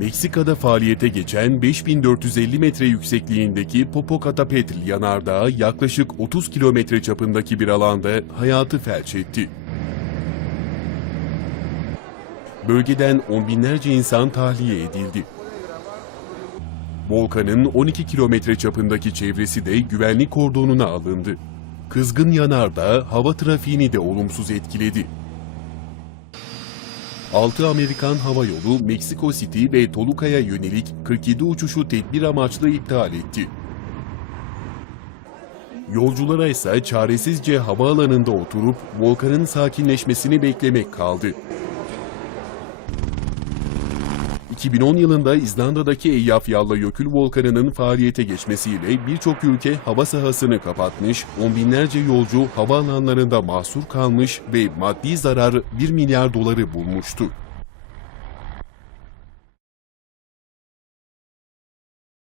Meksika'da faaliyete geçen 5450 metre yüksekliğindeki Popocatépetl yanardağı yaklaşık 30 kilometre çapındaki bir alanda hayatı felç etti. Bölgeden on binlerce insan tahliye edildi. Volkanın 12 kilometre çapındaki çevresi de güvenlik kordonuna alındı. Kızgın yanardağ hava trafiğini de olumsuz etkiledi. 6 Amerikan Hava Yolu Meksiko City ve Toluca'ya yönelik 47 uçuşu tedbir amaçlı iptal etti. Yolculara ise çaresizce havaalanında oturup volkanın sakinleşmesini beklemek kaldı. 2010 yılında İzlanda'daki Eyjafjallajökull volkanının faaliyete geçmesiyle birçok ülke hava sahasını kapatmış, on binlerce yolcu havaalanlarında mahsur kalmış ve maddi zarar 1 milyar doları bulmuştu.